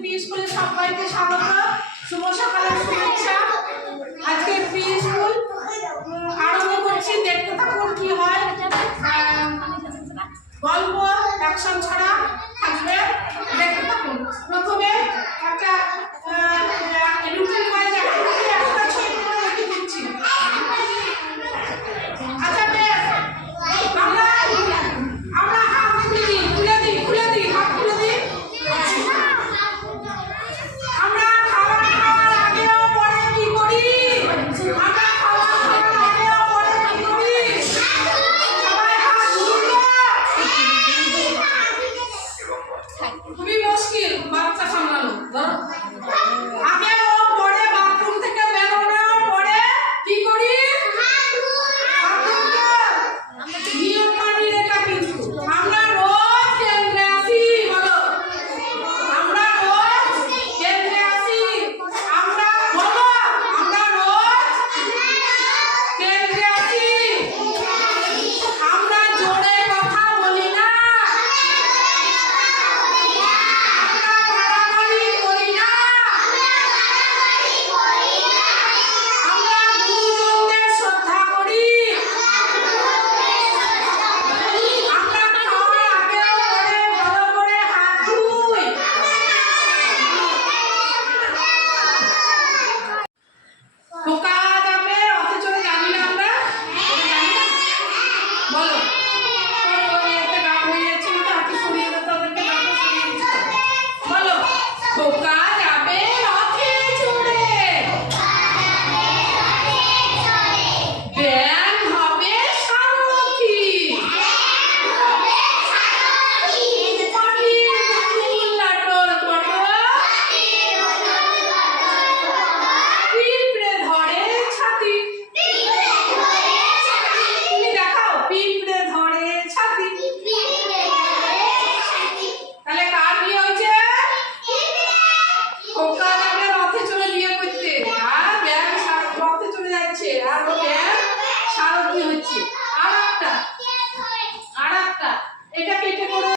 Pre স্কুলে সবাইকে স্বাগত। শুভ সকালের শুভেচ্ছা। আজকে প্রি স্কুল আরম্ভ করছি, দেখতে থাকুন কি হয়। গল্প অ্যাকশন ছাড়া থাকবে, দেখতে থাকুন। প্রথমে একটা রুটিন ওয়াইজ একটা ছবি রেখে দিচ্ছি। আচ্ছা বেশ, আমরা হাত খুলে দিই হাত খুলে দিই। আমরা খাবার খাওয়ার আগেও পরে কি করি? আমরা খাবার খাওয়ার আগেও পরে কি করি? সবাই হাত ধুলো। খুবই মুশকিল বাচ্চা সামলানো। আগে ও পরে বাথরুম থেকে বেরোনোর পরে কি করি? নিয়ম মানি রেখা কিন্তু আমরা রোজ কেন্দ্রে আসি। বলো, আমরা রোজ কেন্দ্রে আসি। আমরা বলো, আমরা রোজ কেন্দ্রে আসি। আমরা জোরে কথা বলি না, আমরা বাড়াবাড়ি করি না, আমরা গুরুজনদের শ্রদ্ধা করি। আমরা খাওয়ার আগেও পরে ভালো করে হাত ধুই। খোকা যাবে রথে চড়ে, জানি না আমরা? জানি না? বলো, এতে গা হয়ে যাচ্ছে না, তাকে সরিয়ে দিতে, ওদেরকে গাটা সরিয়ে দিতে। বলো, খোকা যাবে রথে চড়ে, ব্যাং হবে সারথি, পাখির ঝুল লাটর পটর, পিঁপড়ে ধরে ছাতি। তুমি দেখাও, পিঁপড়ে ধরে ছাতি। তাহলে কার বিয়ে হয়েছে? খোকা যাবে রথে চড়ে বিয়ে করতে, আর ব্যাং রথে চলে যাচ্ছে, আর ও ব্যাং সারথি হচ্ছে। আর একটা এটা কেটে করো।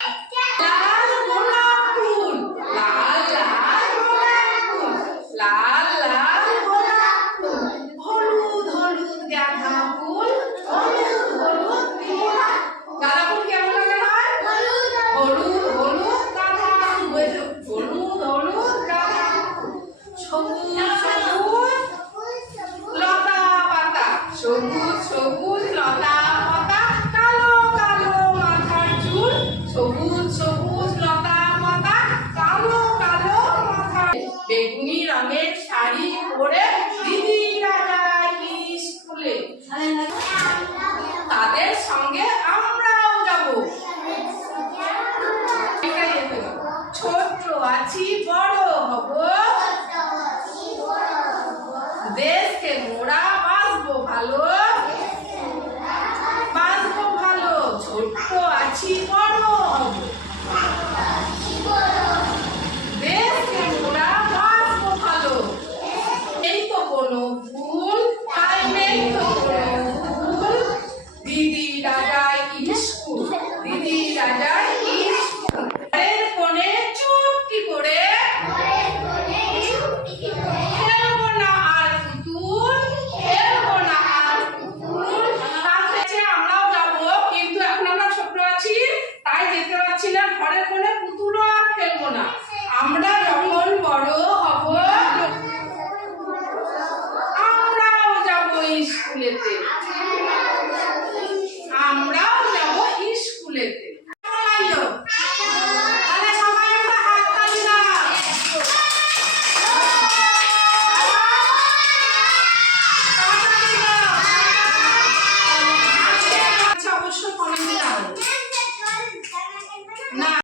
লাল গোলাপ ফুল, লাল লাল গোলাপ ফুল, লাল লাল গোলাপ ফুল, হলুদ হলুদ গাঁদা ফুল, হলুদ হলুদ গোলাপ। গাঁদা ফুল কেমন লাগে হয়? হলুদ হলুদ গাঁদা ফুল, হলুদ হলুদ গাঁদা ফুল, সবুজ সবুজ লতা পাতা, সবুজ সবুজ লতা পাতা, কালো কালো মাথার চুল, সবুজ সবুজ লতা পাতা, কালো কালো মাথার। বেগুনি রঙের শাড়ি পরে দিদিরা যায় স্কুলে, তাদের সঙ্গে আমরাও যাব। ছোট আছি বড় হব, দেশকে মোরা বাঁচবো ভালো, বাঁচবো ভালো। ছোট আছি বড় হব, দেশকে মোরা বাঁচবো ভালো। এই তো কোনো ভুল, তাই নেই তো কোনো ভুল, দিদি রাজায় স্কুল, দিদি রাজায় স্কুল। ঘরের কোণে চুপটি করে খেলবো না আর পুতুল, খেলবো না আর পুতুল। তাতে আমরাও যাবো, কিন্তু এখন আমরা ছোট আছি তাই যেতে পারছি না। ঘরের কোণে পুতুলও আর খেলবো না। আমরা যখন বড় হব আমরাও যাবো স্কুলেতে।